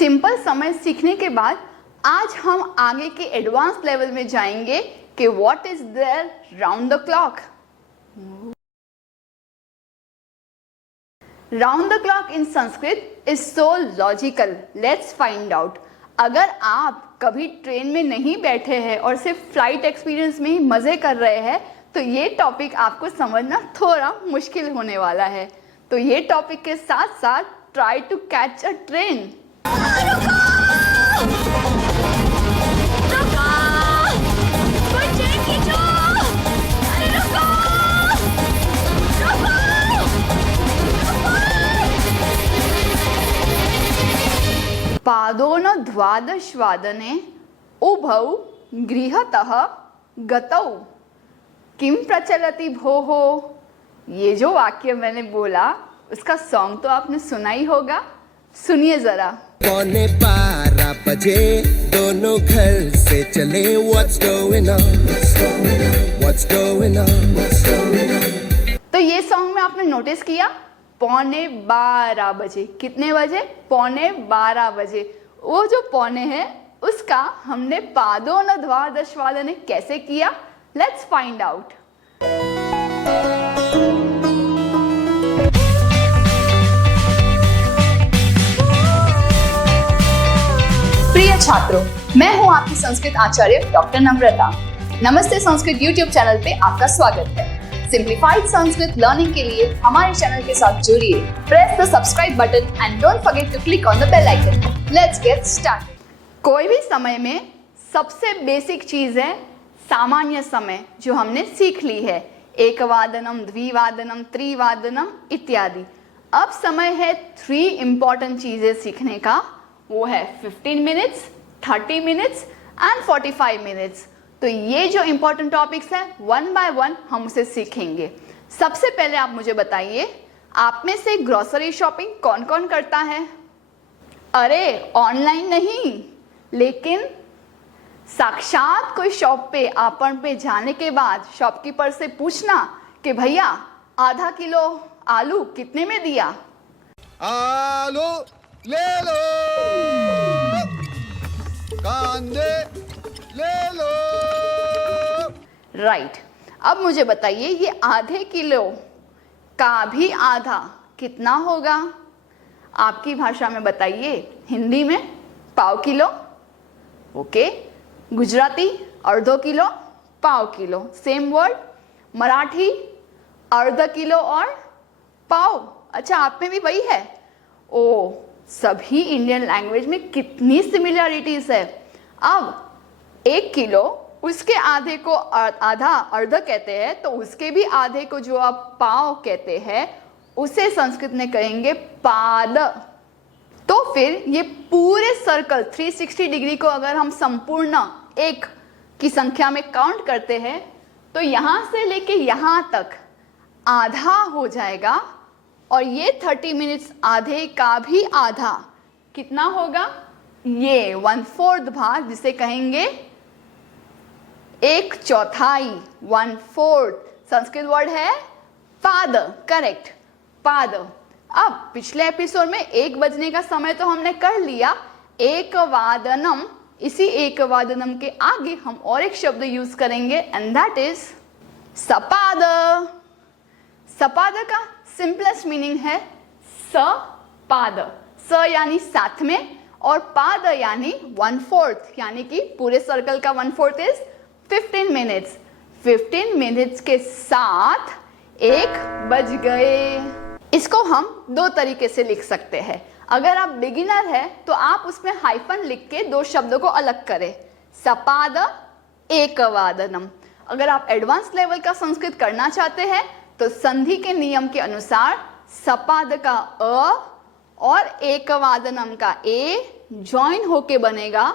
Simple समय सीखने के बाद आज हम आगे के एडवांस लेवल में जाएंगे कि what is there round the clock. Round the clock in Sanskrit is so logical, let's find out. अगर आप कभी ट्रेन में नहीं बैठे हैं और सिर्फ फ्लाइट एक्सपीरियंस में ही मज़े कर रहे हैं तो ये टॉपिक आपको समझना थोड़ा मुश्किल होने वाला है। तो ये टॉपिक के साथ साथ try to catch a train. पादोन द्वादशवादने उभौ गृहतः गतौ किम प्रचलति भोः। ये जो वाक्य मैंने बोला उसका सॉन्ग तो आपने सुना ही होगा, सुनिए जरा। 11:15 दोनों घर से चले, What's going on? What's going on? तो ये सॉन्ग में आपने नोटिस किया 11:15 बजे, कितने बजे? 11:15 बजे। वो जो पौने है उसका हमने पादोन द्वादशवादने कैसे किया, लेट्स फाइंड आउट। प्रिय छात्रों, मैं हूं आपकी संस्कृत आचार्य डॉक्टर नम्रता। नमस्ते संस्कृत यूट्यूब चैनल पे आपका स्वागत है। सिंप्लीफाइड संस्कृत लर्निंग के लिए हमारे चैनल के साथ जुड़िए। Press the subscribe button and don't forget to click on the bell icon. Let's get started. कोई भी समय में सबसे बेसिक चीज है सामान्य समय, जो हमने सीख ली है, एकवादनम, द्विवादनम, त्रिवादनम इत्यादि। अब समय है 3 इंपॉर्टेंट चीजें सीखने का, वो है 15 मिनट्स, 30 मिनट्स एंड 45 मिनट्स। तो ये जो इंपॉर्टेंट टॉपिक्स हैं 1 बाय 1 हम उसे सीखेंगे। सबसे पहले आप मुझे बताइए, आप में से ग्रोसरी शॉपिंग कौन कौन करता है? अरे ऑनलाइन नहीं, लेकिन साक्षात कोई शॉप पे आपन पे जाने के बाद शॉपकीपर से पूछना कि भैया आधा किलो आलू कितने में दिया? आलू ले लो, कांदे ले लो। राइट। अब मुझे बताइए ये आधे किलो का भी आधा कितना होगा? आपकी भाषा में बताइए, हिंदी में पाव किलो, ओके। गुजराती अर्धो किलो, पाव किलो, सेम वर्ड। मराठी अर्ध किलो और पाव, अच्छा आप में भी वही है। ओ, सभी इंडियन लैंग्वेज में कितनी सिमिलरिटीज है। अब 1 किलो, उसके आधे को आधा अर्ध कहते हैं, तो उसके भी आधे को जो आप पाव कहते हैं उसे संस्कृत में कहेंगे पाद। तो फिर ये पूरे सर्कल 360 डिग्री को अगर हम संपूर्ण 1 की संख्या में काउंट करते हैं तो यहां से लेके यहां तक आधा हो जाएगा। और ये 30 मिनट्स आधे का भी आधा कितना होगा? ये 1/4 भाग, जिसे कहेंगे 1/4, 1/4। संस्कृत वर्ड है पाद, करेक्ट, पाद। अब पिछले एपिसोड में 1 बजने का समय तो हमने कर लिया, एकवादनम। इसी एकवादनम के आगे हम और एक शब्द यूज करेंगे एंड दैट इज सपाद। सपाद का सिंपलेस्ट मीनिंग है सपाद। स यानी साथ में और पाद यानी 1/4, यानी कि पूरे सर्कल का 1/4 इज 15 मिनट्स। 15 मिनट्स के साथ 1 बज गए। इसको हम 2 तरीके से लिख सकते हैं। अगर आप बिगिनर है तो आप उसमें हाइफन लिख के 2 शब्दों को अलग करें, सपाद एकवादनम। अगर आप एडवांस लेवल का संस्कृत करना चाहते हैं तो संधि के नियम के अनुसार सपाद का अ और एकवादनम का ए ज्वाइन होके बनेगा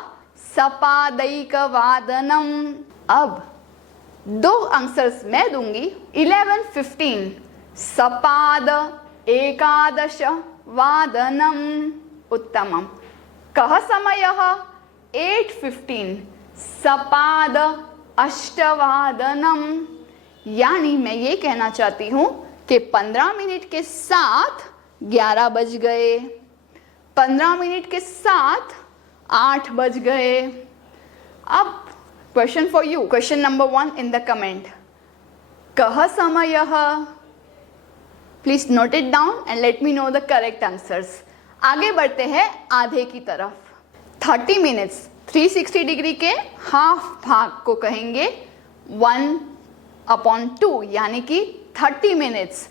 सपादैकवादनम। अब 2 आंसर्स मैं दूंगी। 11:15 सपाद एकादश वादनम उत्तमम। कः समयः? 8:15 सपाद अष्टवादनम। यानी मैं ये कहना चाहती हूँ कि 15 मिनट के साथ 11 बज गए। 15 मिनट के साथ 8 बज गए। अब question for you, question number 1 in the comment, कः समयः? Please note it down and let me know the correct answers. आगे बढ़ते हैं आधे की तरफ। 30 मिनट्स 360 डिग्री के हाफ भाग को कहेंगे 1/2, यानी कि 30 मिनट्स।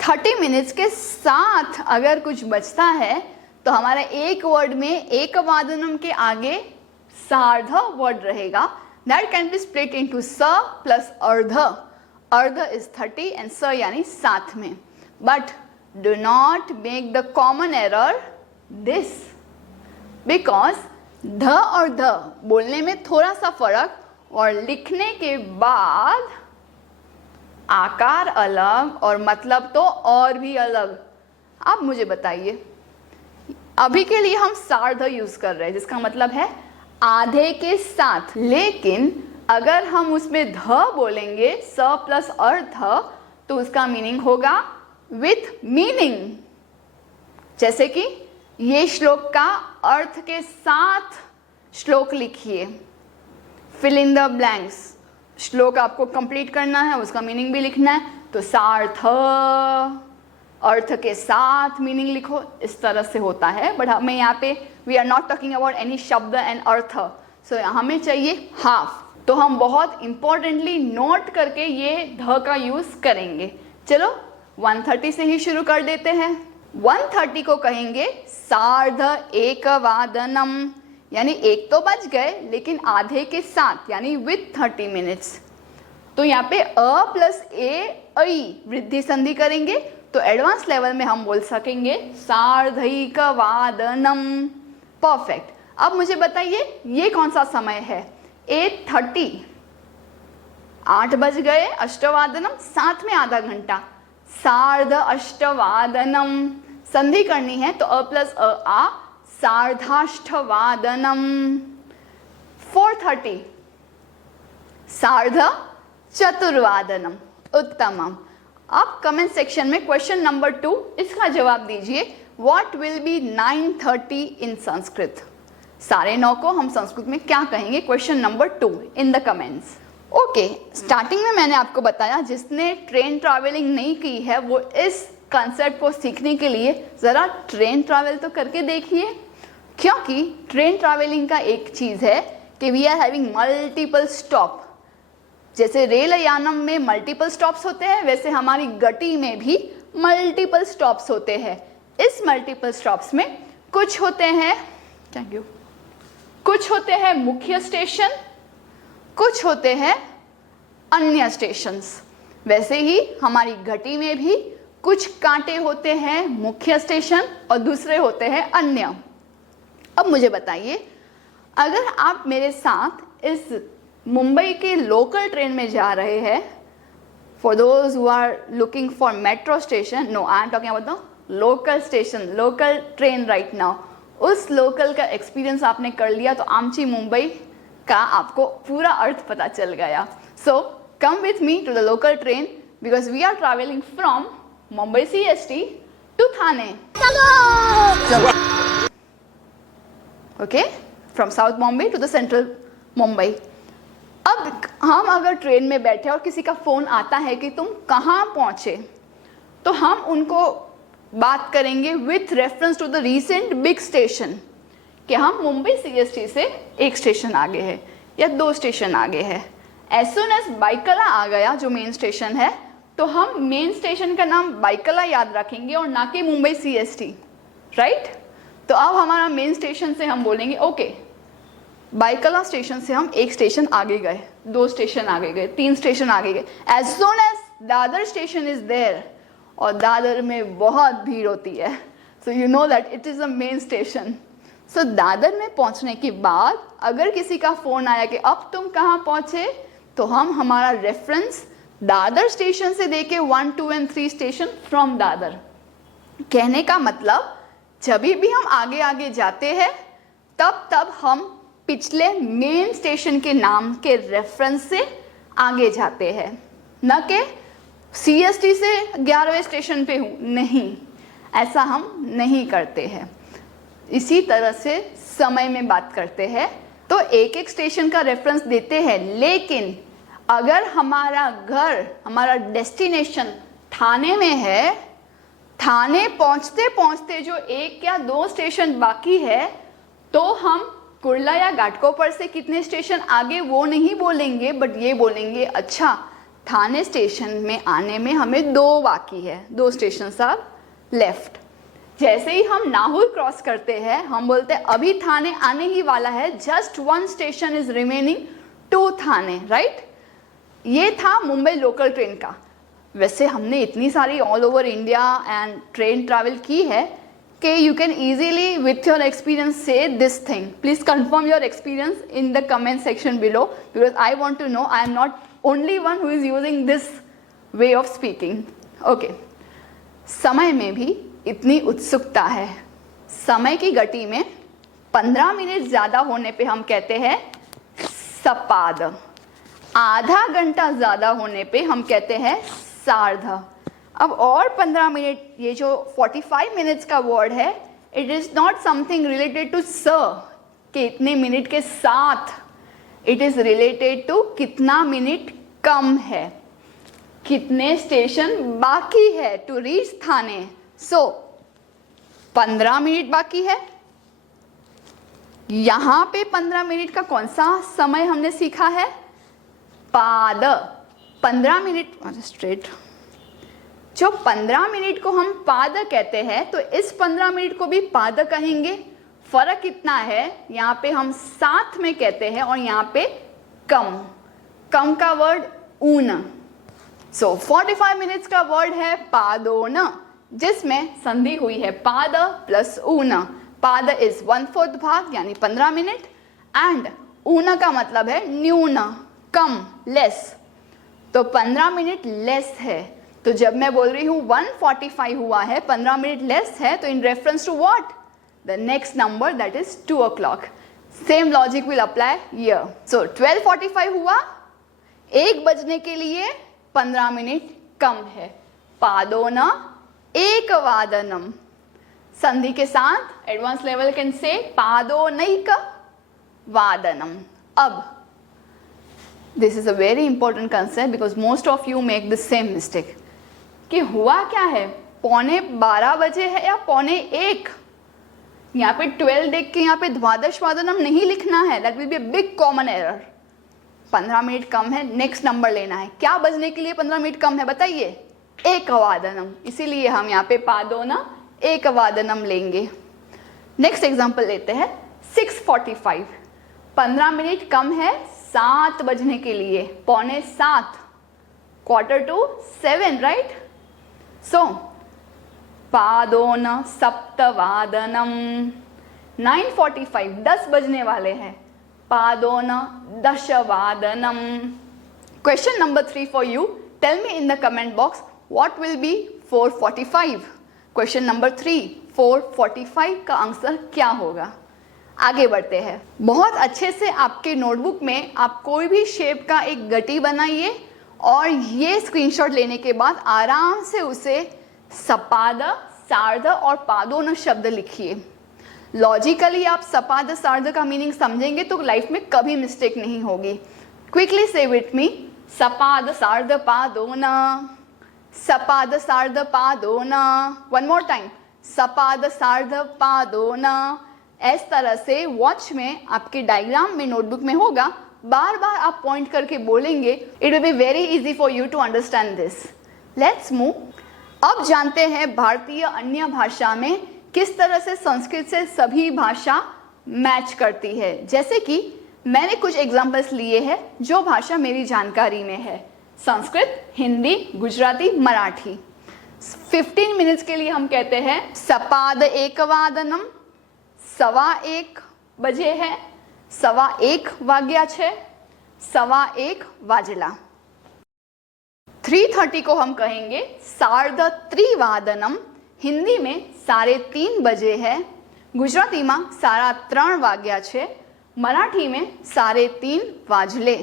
30 मिनट्स के साथ अगर कुछ बचता है तो हमारा एक वर्ड में एक वादनम के आगे सार्ध वर्ड रहेगा। That can be split into स प्लस अर्ध। अर्ध इज 30 एंड स यानी साथ में। But do not make the common error this, because ध और ध बोलने में थोड़ा सा फर्क और लिखने के बाद आकार अलग और मतलब तो और भी अलग। अब मुझे बताइए, अभी के लिए हम सार्ध यूज कर रहे हैं जिसका मतलब है आधे के साथ, लेकिन अगर हम उसमें ध बोलेंगे स प्लस अर्ध तो उसका मीनिंग होगा विथ मीनिंग। जैसे कि ये श्लोक का अर्थ के साथ श्लोक लिखिए, फिल इन द ब्लैंक्स। श्लोक आपको कंप्लीट करना है, उसका मीनिंग भी लिखना है, तो सार्थ अर्थ के साथ मीनिंग लिखो, इस तरह से होता है। बट हमें यहाँ पे we are not talking about any shabd and arth, so हमें चाहिए हाफ। तो हम बहुत इंपॉर्टेंटली नोट करके ये ध का यूज करेंगे। चलो 130 से ही शुरू कर देते हैं। 130 को कहेंगे सार्ध एक वादनम, यानी एक तो बज गए लेकिन आधे के साथ, यानी विथ 30 मिनट्स। तो यहाँ पे अ प्लस ए ऐ वृद्धि संधि करेंगे तो एडवांस लेवल में हम बोल सकेंगे सार्धैक वादनम। परफेक्ट। अब मुझे बताइए ये कौन सा समय है? 8:30, 8 बज गए, अष्टवादनम, साथ में आधा घंटा, सार्ध अष्टवादनम। संधि करनी है तो अ प्लस अ आ, सार्धाष्टवादनम। 4:30, सार्ध चतुर्वादनम। उत्तमम। अब कमेंट सेक्शन में क्वेश्चन नंबर 2 इसका जवाब दीजिए। व्हाट विल बी 9:30 इन संस्कृत? 9:30 को हम संस्कृत में क्या कहेंगे? Question number 2 in the comments. Okay, starting में मैंने आपको बताया जिसने ट्रेन ट्रैवलिंग नहीं की है वो इस कंसेप्ट को सीखने के लिए ज़रा ट्रेन ट्रैवल तो करके देखिए, क्योंकि ट्रेन ट्रैवलिंग का एक चीज़ है कि we are having multiple stop. जैसे रेल यानम में मल्टीपल स्टॉप्स होते हैं, वैसे हमारी गति में भी मल्टीपल स्टॉप्स होते हैं। इस मल्टीपल स्टॉप्स में कुछ होते हैं, थैंक यू, कुछ होते हैं मुख्य स्टेशन, कुछ होते हैं अन्य स्टेशंस। वैसे ही हमारी गति में भी कुछ कांटे होते हैं मुख्य स्टेशन और दूसरे होते हैं अन्य। अब मुझे बताइए, अगर आप मेरे साथ इस मुंबई के लोकल ट्रेन में जा रहे हैं, for those who are looking for metro station, no I am talking about the local station, local train right now, उस लोकल का एक्सपीरियंस आपने कर लिया तो आमची मुंबई का आपको पूरा अर्थ पता चल गया। So come with me to the local train because we are travelling from Mumbai CST to Thane. Okay, from south Bombay to the central Mumbai. अब हम अगर ट्रेन में बैठे और किसी का फ़ोन आता है कि तुम कहाँ पहुँचे, तो हम उनको बात करेंगे with reference to the recent big station कि हम मुंबई CST से एक स्टेशन आगे है या 2 स्टेशन आगे है। एज सुन एज बाइकला आ गया जो मेन स्टेशन है, तो हम मेन स्टेशन का नाम बाइकला याद रखेंगे और ना कि मुंबई CST, राइट? तो अब हमारा मेन स्टेशन से हम बोलेंगे ओके, बाइकला स्टेशन से हम एक स्टेशन आगे गए, 2 स्टेशन आगे गए, 3 स्टेशन आगे गए। As soon as Dadar station is there, और दादर में बहुत भीड़ होती है, so you know that it is a main station. सो दादर में पहुंचने के बाद अगर किसी का फ़ोन आया कि अब तुम कहाँ पहुँचे, तो हम हमारा रेफरेंस दादर स्टेशन से देके 1, 2 and 3 स्टेशन फ्रॉम दादर। कहने का मतलब जब भी हम आगे आगे जाते हैं तब हम पिछले मेन स्टेशन के नाम के रेफरेंस से आगे जाते हैं, न कि CST से 11वें स्टेशन पे हूँ, नहीं, ऐसा हम नहीं करते हैं। इसी तरह से समय में बात करते हैं तो एक एक स्टेशन का रेफरेंस देते हैं, लेकिन अगर हमारा घर, हमारा डेस्टिनेशन ठाणे में है, ठाणे पहुंचते पहुंचते जो एक या दो स्टेशन बाकी है, तो हम कुर्ला या घाटकोपर से कितने स्टेशन आगे वो नहीं बोलेंगे, बट ये बोलेंगे अच्छा ठाणे स्टेशन में आने में हमें 2 बाकी है, 2 स्टेशन आर लेफ्ट। जैसे ही हम नाहूर क्रॉस करते हैं हम बोलते हैं अभी ठाणे आने ही वाला है, just 1 station is remaining to Thane, right. ये था मुंबई लोकल ट्रेन का। वैसे हमने इतनी सारी all over India and train travel की है कि you can easily with your experience से this thing. Please confirm your experience in the comment section below, because I want to know, I am not only one who is using this way of speaking. Okay, समय में भी इतनी उत्सुकता है। समय की गति में 15 मिनट ज़्यादा होने पे हम कहते हैं सपाद, आधा घंटा ज़्यादा होने पे हम कहते हैं सार्ध। अब और 15 मिनट, ये जो 45 मिनट्स का वर्ड है, it is not something related to स कि इतने मिनट के साथ, इट इज़ रिलेटेड टू कितना मिनट कम है, कितने स्टेशन बाकी है to reach Thane. So 15 minute बाकी है। यहां पे 15 मिनट का कौन सा समय हमने सीखा है? पाद। 15 मिनट स्ट्रेट, जो 15 मिनट को हम पाद कहते हैं तो इस 15 मिनट को भी पाद कहेंगे। फर्क कितना है, यहाँ पे हम साथ में कहते हैं और यहाँ पे कम। कम का वर्ड ऊन। सो 45 मिनट्स का वर्ड है पादोन, जिसमें संधि हुई है पाद प्लस ऊन। पाद इज 1/4 भाग यानी 15 मिनट, एंड ऊन का मतलब है न्यून, कम, लेस। तो 15 मिनट लेस है। तो जब मैं बोल रही हूँ 1:45 हुआ है, 15 मिनट लेस है, तो in reference to what? The next number, that is 2 o'clock. Same logic will apply here. So 12:45 हुआ, 1 बजने के लिए 15 मिनट कम है। पादोन एकवादनम, संधि के साथ एडवांस लेवल कैन से पादोनैक वादनम। अब this is a very important concept because most of you make the same mistake कि हुआ क्या है, 11:15 बजे है या 1:45। यहाँ पे 12 देख के यहाँ पे द्वादश वादनम नहीं लिखना है, that will be a big common error. 15 मिनट कम है, नेक्स्ट नंबर लेना है। क्या बजने के लिए 15 मिनट कम है बताइए? एकवादनम। इसीलिए हम यहाँ पे पादोना एकवादनम लेंगे। नेक्स्ट एग्जाम्पल लेते हैं 6:45। 15 मिनट कम है 7 बजने के लिए, 6:45, 6:45, राइट। सो पादोन सप्तवादनम। 9:45, 10 बजने वाले हैं, पादोन दशवादनम। Question number 3 for you, tell me in the comment box what will be 4:45। Question number 3, 4:45 का आंसर क्या होगा? आगे बढ़ते हैं। बहुत अच्छे से आपके नोटबुक में आप कोई भी शेप का एक गति बनाइए और ये स्क्रीनशॉट लेने के बाद आराम से उसे सपाद, सार्ध और पादोन शब्द लिखिए। लॉजिकली आप सपाद सार्ध का मीनिंग समझेंगे तो लाइफ में कभी मिस्टेक नहीं होगी। क्विकली से विथ मी, सपाद सार्ध पादोन, सपाद सार्ध पादोन। वन मोर टाइम, सपाद सार्ध पादोन। इस तरह से वॉच में, आपके डायग्राम में, नोटबुक में होगा, बार बार आप पॉइंट करके बोलेंगे। It will be very easy for you to understand this. Let's move. अब जानते हैं भारतीय अन्य भाषा में किस तरह से संस्कृत से सभी भाषा मैच करती है। जैसे कि मैंने कुछ एग्जाम्पल्स लिए हैं जो भाषा मेरी जानकारी में है। संस्कृत, हिंदी, गुजराती, मराठी। 15 मिनट्स के लिए हम कहते हैं सपाद एकवादनम, 1:15 बजे है, 1:15 वाग्या छे, 1:15 वाजेला। 3:30 को हम कहेंगे सार्ध त्रिवादनम। हिंदी में 3:30 बजे है, गुजराती में 3:30 वाग्या छे, मराठी में 3:30 वाजले।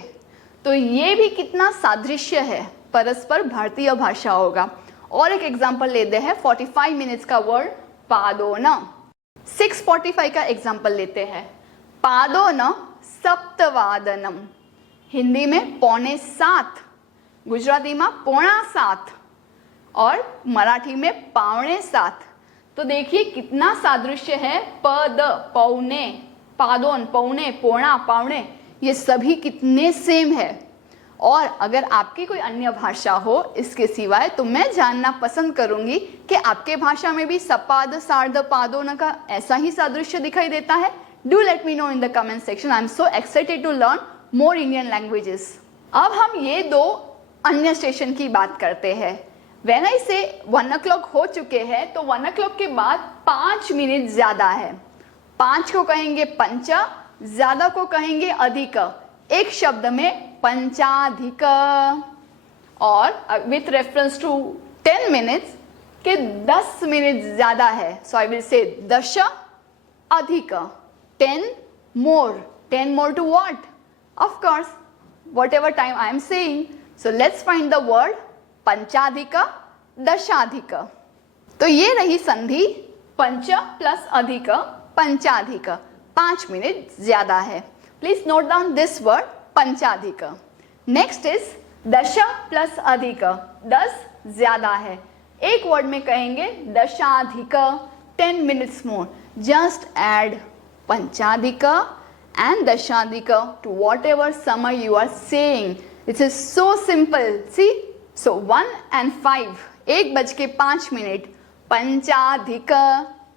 तो ये भी कितना सादृश्य है, परस्पर भारतीय भाषा होगा। और एक एग्जाम्पल लेते हैं 45 मिनट्स का वर्ड पादोन। 6:45 का एग्जाम्पल लेते हैं। पादोन सप्तवादनम, हिंदी में 6:45, गुजराती में 6:45 और मराठी में 6:45। तो देखिए कितना सादृश्य है, पद, पौने, पादोन, पौने, पौना, पावणे, ये सभी कितने सेम है। और अगर आपकी कोई अन्य भाषा हो इसके सिवाय तो मैं जानना पसंद करूंगी कि आपके भाषा में भी सपाद, सार्ध, पादोन का ऐसा ही सादृश्य दिखाई देता है। Do let me know in the comment section. I am so excited to learn more Indian languages. अब हम ये दो अन्य स्टेशन की बात करते हैं। When I say 1 o'clock हो चुके हैं तो 1 o'clock के बाद 5 मिनट ज्यादा है। 5 को कहेंगे पंच, ज्यादा को कहेंगे अधिक। एक शब्द में पंचाधिक। और विथ रेफरेंस टू 10 मिनट्स के 10 मिनट ज्यादा है, सो आई विल से दश अधिक, 10 more, 10 more to what? Of course, whatever time I am saying. So let's find the word पंचाधिक, दशाधिक। तो ये रही संधि पंच प्लस अधिक, पंचाधिक, 5 मिनट ज्यादा है। Please note down this word पंचाधिक। नेक्स्ट इज दश प्लस अधिक, 10 ज्यादा है। एक वर्ड में कहेंगे दशाधिक, 10 मिनट्स मोर। जस्ट ऐड पंचाधिक and दशाधिक to whatever summer you are saying. It is so simple. See? So 1 and 5, 1:05, पंचाधिक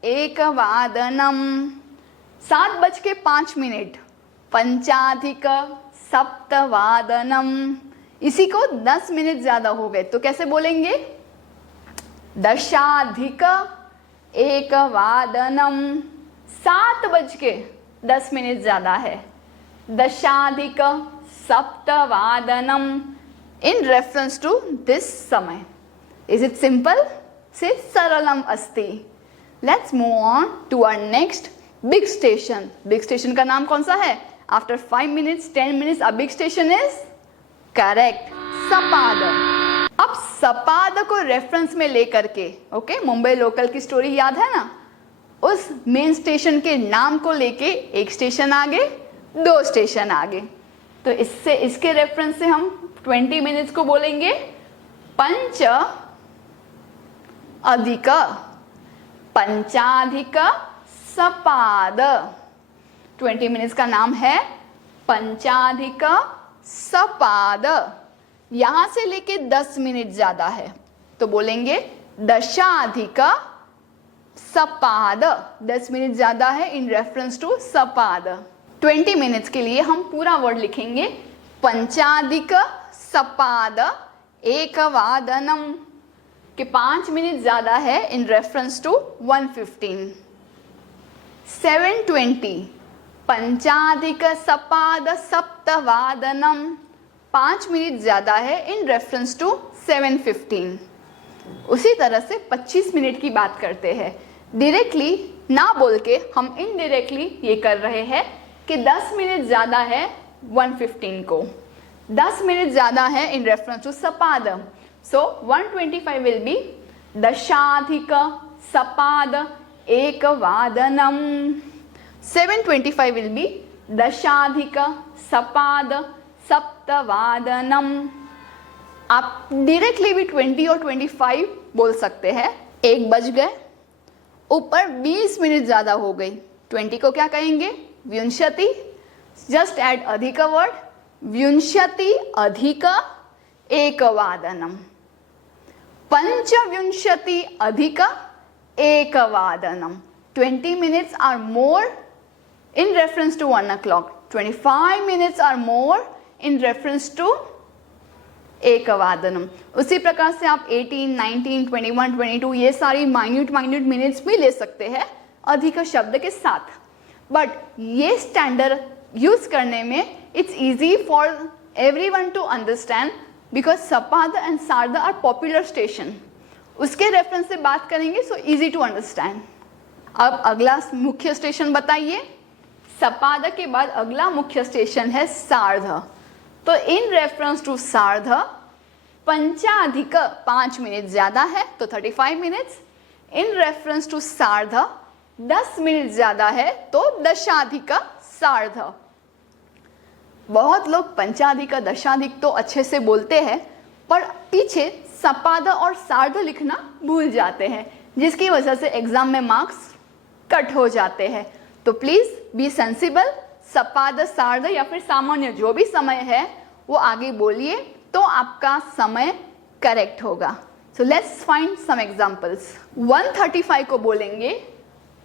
एकवादनम। 7:05, पंचाधिक सप्तवादनम। इसी को 10 मिनट ज्यादा हो गए तो कैसे बोलेंगे? दशाधिक एकवादनम। 7:10 ज्यादा है, दशाधिक सप्तवादनम। In reference to this समय. Is it simple? Say saralam asti. Let's move on to our next big station. Big station का नाम कौन सा है? After 5 minutes, 10 minutes, a big station is correct. सपाद। अब सपाद को रेफरेंस में लेकर के, ओके, मुंबई लोकल की स्टोरी याद है ना? उस मेन स्टेशन के नाम को लेके एक स्टेशन आगे, 2 स्टेशन आगे। तो इससे, इसके रेफरेंस से हम 20 मिनट्स को बोलेंगे पंच अधिक, पंचाधिक सपाद। 20 मिनट्स का नाम है पंचाधिक सपाद। यहां से लेके 10 मिनट ज्यादा है तो बोलेंगे दशाधिक सपाद। 10 मिनट ज्यादा है in reference to Sapad. 20 minutes के लिए हम पूरा वर्ड लिखेंगे पंचाधिक सपाद एकवादनम के 5 मिनट ज्यादा है इन रेफरेंस टू 1:15। 7:20, पंचाधिक सपाद सप्तवादनम, 5 मिनट ज्यादा है इन रेफरेंस टू 7:15। उसी तरह से 25 मिनट की बात करते हैं। डायरेक्टली ना बोल के हम इनडायरेक्टली ये कर रहे हैं कि 10 मिनट ज्यादा है 1:15 को, 10 मिनट ज्यादा है इन रेफरेंस टू सपाद। सो 125 विल बी दशाधिक सपाद एकवादनम। 7:25 विल बी दशाधिक सपाद सप्तवादनम। आप डायरेक्टली भी 20 और 25 बोल सकते हैं। 1 बज गए, ऊपर 20 मिनट ज्यादा हो गई, 20 को क्या कहेंगे? विंशति। जस्ट ऐड अधिक वर्ड, विंशति अधिक एकवादनम। पंचविंशति अधिक एकवादनम। 20 minutes are more in reference to 1 o'clock. 25 minutes are more in reference to एकवादनम। उसी प्रकार से आप 18, 19, 21, 22 ये सारी माइन्यूट मिनट्स भी ले सकते हैं अधिक शब्द के साथ। बट ये स्टैंडर्ड यूज करने में it's easy for everyone to understand because सपाद एंड सार्ध आर पॉपुलर स्टेशन। उसके रेफरेंस से बात करेंगे सो इजी टू अंडरस्टैंड। अब अगला मुख्य स्टेशन बताइए। सपाद के बाद अगला मुख्य स्टेशन है सार्ध। तो इन रेफरेंस टू सार्ध पंचाधिक 5 मिनट ज्यादा है तो 35 मिनट्स। इन रेफरेंस टू सार्ध 10 मिनट ज्यादा है तो दशाधिक सार्ध। बहुत लोग पंचाधिक दशाधिक तो अच्छे से बोलते हैं पर पीछे सपाद और सार्ध लिखना भूल जाते हैं, जिसकी वजह से एग्जाम में मार्क्स कट हो जाते हैं। तो प्लीज बी सेंसिबल, सपाद सार्ध या फिर सामान्य जो भी समय है वो आगे बोलिए तो आपका समय करेक्ट होगा। So let's find some examples. 135 को बोलेंगे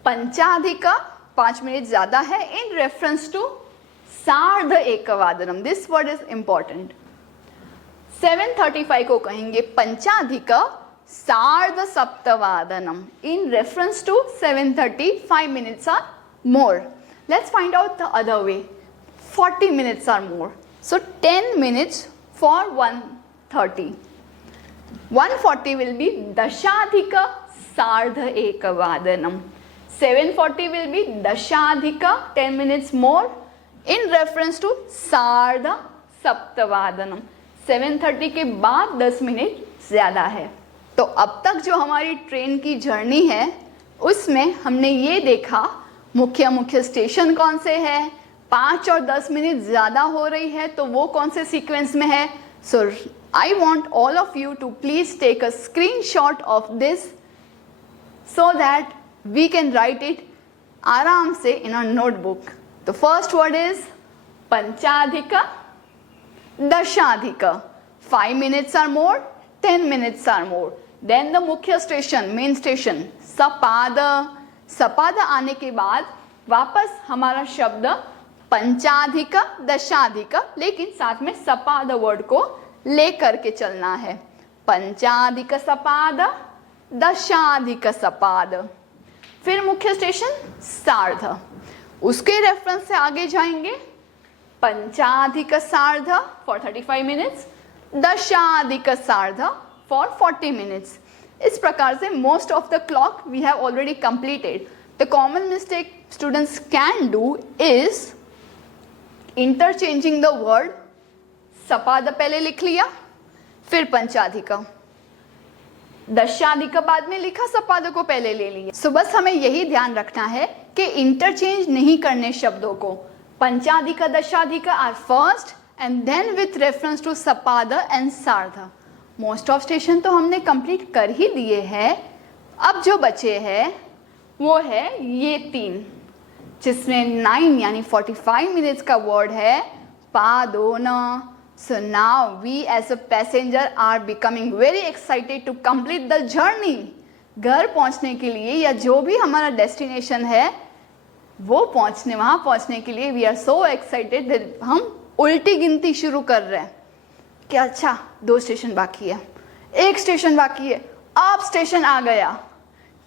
पंचाधिक 5 मिनट ज्यादा है इन रेफरेंस टू सार्ध एकवादनम, दिस वर्ड इज इंपॉर्टेंट। 735 को कहेंगे पंचाधिक सार्ध सप्तवादनम इन reference to 7:30, 5 minutes are more. Let's find out the other way. 40 minutes are more. So 10 minutes for 130. 140 will be dashadhika sardha ekavadanam. 740 will be dashadhika 10 minutes more in reference to sardha saptavadanam. 7:30 के बाद 10 minute ज़्यादा है। तो अब तक जो हमारी train की जर्नी है उसमें हमने ये देखा मुख्य मुख्य स्टेशन कौन से हैं, 5 और 10 मिनट ज़्यादा हो रही है तो वो कौन से सीक्वेंस में है। So I want all of you to please take a screenshot of this so that we can write it आराम से इन अ नोटबुक। तो फर्स्ट वर्ड इज पंचाधिक दशाधिक, 5 minutes are more, 10 minutes are more. Then the मुख्य station, main station सपाद। सपाद आने के बाद वापस हमारा शब्द पंचाधिक दशाधिक, लेकिन साथ में सपाद वर्ड को लेकर के चलना है। पंचाधिक सपाद, दशाधिक सपाद। फिर मुख्य स्टेशन सार्ध, उसके रेफरेंस से आगे जाएंगे पंचाधिक सार्ध फॉर 35 मिनट्स, दशाधिक सार्ध फॉर 40 मिनट्स। इस प्रकार से most of the clock we have already completed. The common mistake students can do is interchanging the word. सपाद पहले लिख लिया, फिर पंचाधिक, दशाधिक बाद में लिखा, सपाद को पहले ले लिया। सो बस हमें यही ध्यान रखना है कि इंटरचेंज नहीं करने शब्दों को। पंचाधिक दशाधिक are first and then with reference to सपाद एंड सार्ध। मोस्ट ऑफ स्टेशन तो हमने कंप्लीट कर ही दिए हैं। अब जो बचे हैं वो है ये 3, जिसमें 9 यानी 45 मिनट्स का वर्ड है पादोन। So now we as a passenger are becoming very excited to complete the journey. घर पहुंचने के लिए या जो भी हमारा डेस्टिनेशन है वो वहां पहुंचने के लिए we are so excited that हम उल्टी गिनती शुरू कर रहे हैं कि अच्छा 2 स्टेशन बाकी है, 1 स्टेशन बाकी है, अब स्टेशन आ गया।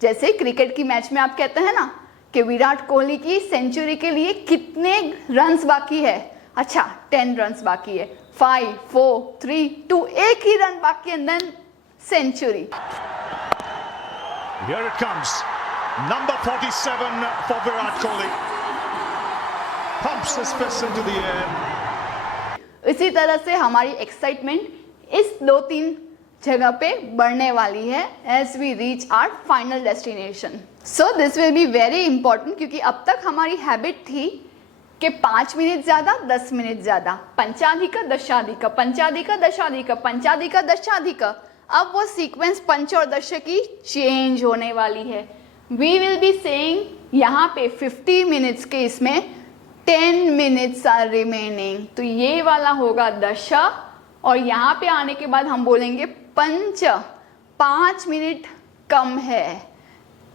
जैसे क्रिकेट की मैच में आप कहते हैं ना कि विराट कोहली की सेंचुरी के लिए कितने रन्स बाकी है। अच्छा 10 रन्स बाकी है, 5 4 3 2, एक ही रन बाकी है, then century. Here it comes. Number 47 for Virat Kohli. Pumps his fist into the air. इसी तरह से हमारी एक्साइटमेंट इस 2-3 जगह पे बढ़ने वाली है as we reach our final destination. So this will be very important, क्योंकि अब तक हमारी हैबिट थी कि 5 मिनट ज़्यादा 10 मिनट ज़्यादा, पंचाधिक दशाधिक, पंचाधिक दशाधिक, पंचाधिक दशाधिक। अब वो सीक्वेंस पंच और दश की चेंज होने वाली है। वी विल बी सेइंग यहाँ पे 50 मिनट्स के इसमें 10 मिनट्स आर रिमेनिंग, तो ये वाला होगा दश, और यहाँ पे आने के बाद हम बोलेंगे पंच, 5 मिनट कम है।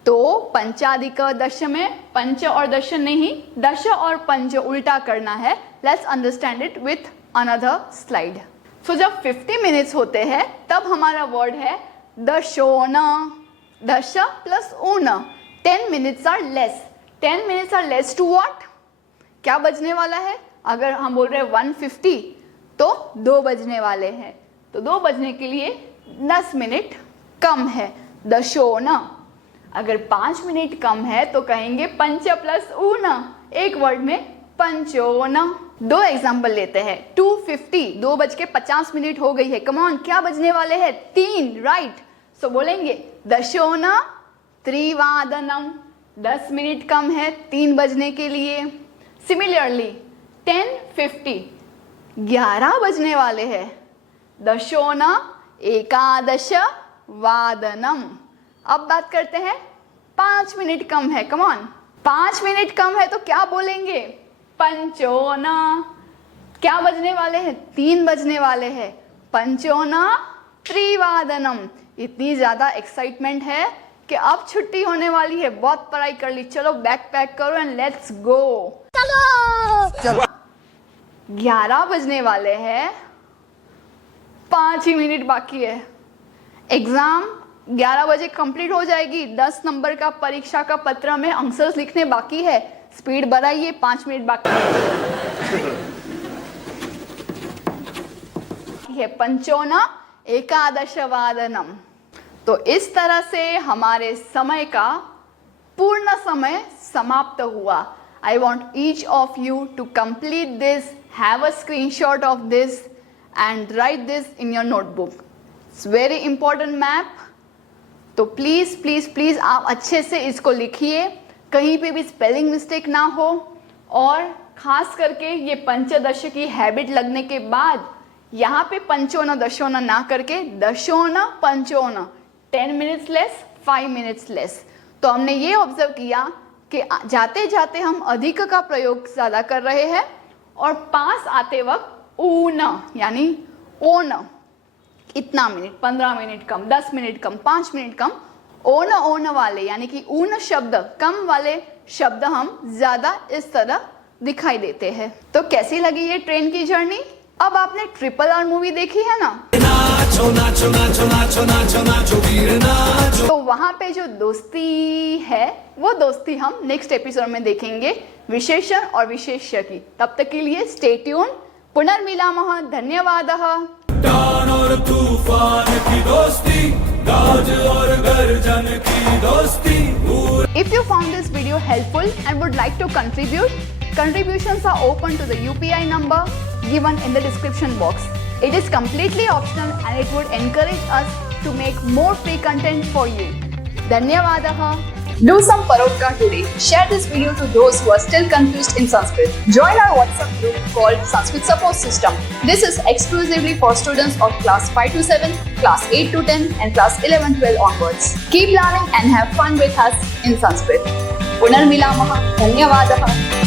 तो पंचाधिक दश में पंच और दश नहीं, दश और पंच उल्टा करना है। Let's understand it with another slide. So जब 50 मिनट्स होते हैं तब हमारा वर्ड है दशोन, दश प्लस ऊन। 10 minutes are less, 10 minutes are less to what, क्या बजने वाला है। अगर हम बोल रहे हैं 150 तो 2 बजने वाले हैं, तो 2 बजने के लिए 10 मिनट कम है, दशोन। अगर 5 मिनट कम है तो कहेंगे पंच प्लस ऊन, एक वर्ड में पंचोन। 2 एग्जाम्पल लेते हैं। 2:50, 2:50 हो गई है। कमॉन, क्या बजने वाले हैं, 3, राइट। सो बोलेंगे दशोन त्रिवादनम, 10 मिनट कम है 3 बजने के लिए। सिमिलरली 10:50 11 बजने वाले हैं। दशोन एकादश वादनम। अब बात करते हैं 5 मिनट कम है। कम ऑन, 5 मिनट कम है तो क्या बोलेंगे? पंचोना। क्या बजने वाले हैं? 3 बजने वाले हैं। पंचोना त्रिवादनम। इतनी ज्यादा एक्साइटमेंट है कि अब छुट्टी होने वाली है। बहुत पढ़ाई कर ली, चलो बैग पैक करो एंड लेट्स गो। चलो 11 बजने वाले हैं, 5 ही मिनट बाकी है। एग्जाम 11 बजे कंप्लीट हो जाएगी। 10 नंबर का परीक्षा का पत्र में आंसर्स लिखने बाकी है। स्पीड बढ़ाइए, 5 मिनट बाकी है। पंचोना एकादश वादनम। तो इस तरह से हमारे समय का पूर्ण समय समाप्त हुआ। I want each of you to complete this, have a screenshot of this and write this in your notebook. It's very important map. तो प्लीज़ प्लीज़ प्लीज़ आप अच्छे से इसको लिखिए, कहीं पे भी स्पेलिंग मिस्टेक ना हो। और ख़ास करके ये पंचदश की हैबिट लगने के बाद यहाँ पे पंचोना दशोना ना करके दशोना पंचोना, 10 मिनट्स लेस, 5 मिनट्स लेस। तो हमने ये ऑब्जर्व किया कि जाते जाते हम अधिक का प्रयोग ज़्यादा कर रहे हैं और पास आते वक्त ऊन यानी ओन, इतना मिनट, 15 मिनट कम, 10 मिनट कम, 5 मिनट कम, ओन ओन वाले यानी कि ऊन शब्द कम वाले शब्द हम ज़्यादा इस तरह दिखाई देते हैं। तो कैसी लगी ये ट्रेन की जर्नी? अब आपने RRR मूवी देखी है ना? नाचो नाचो नाचो नाचो नाचो नाचो वीर नाचो। तो वहां पे जो दोस्ती है वो दोस्ती हम नेक्स्ट एपिसोड में देखेंगे, विशेषण और विशेष्य की। तब तक के लिए स्टे ट्यून। पुनर्मिलामः। धन्यवादः। डान और तूफान की दोस्ती, गाज और गर्जन की दोस्ती। If you found this video helpful and would like to contribute, contributions are open to the UPI number given in the description box. It is completely optional and it would encourage us to make more free content for you. Dhanyavadah. Do some Parotka today. Share this video to those who are still confused in Sanskrit. Join our WhatsApp group called Sanskrit Support System. This is exclusively for students of class 5 to 7, class 8 to 10 and class 11-12 onwards. Keep learning and have fun with us in Sanskrit. Punarmilamah. Dhanyavadah.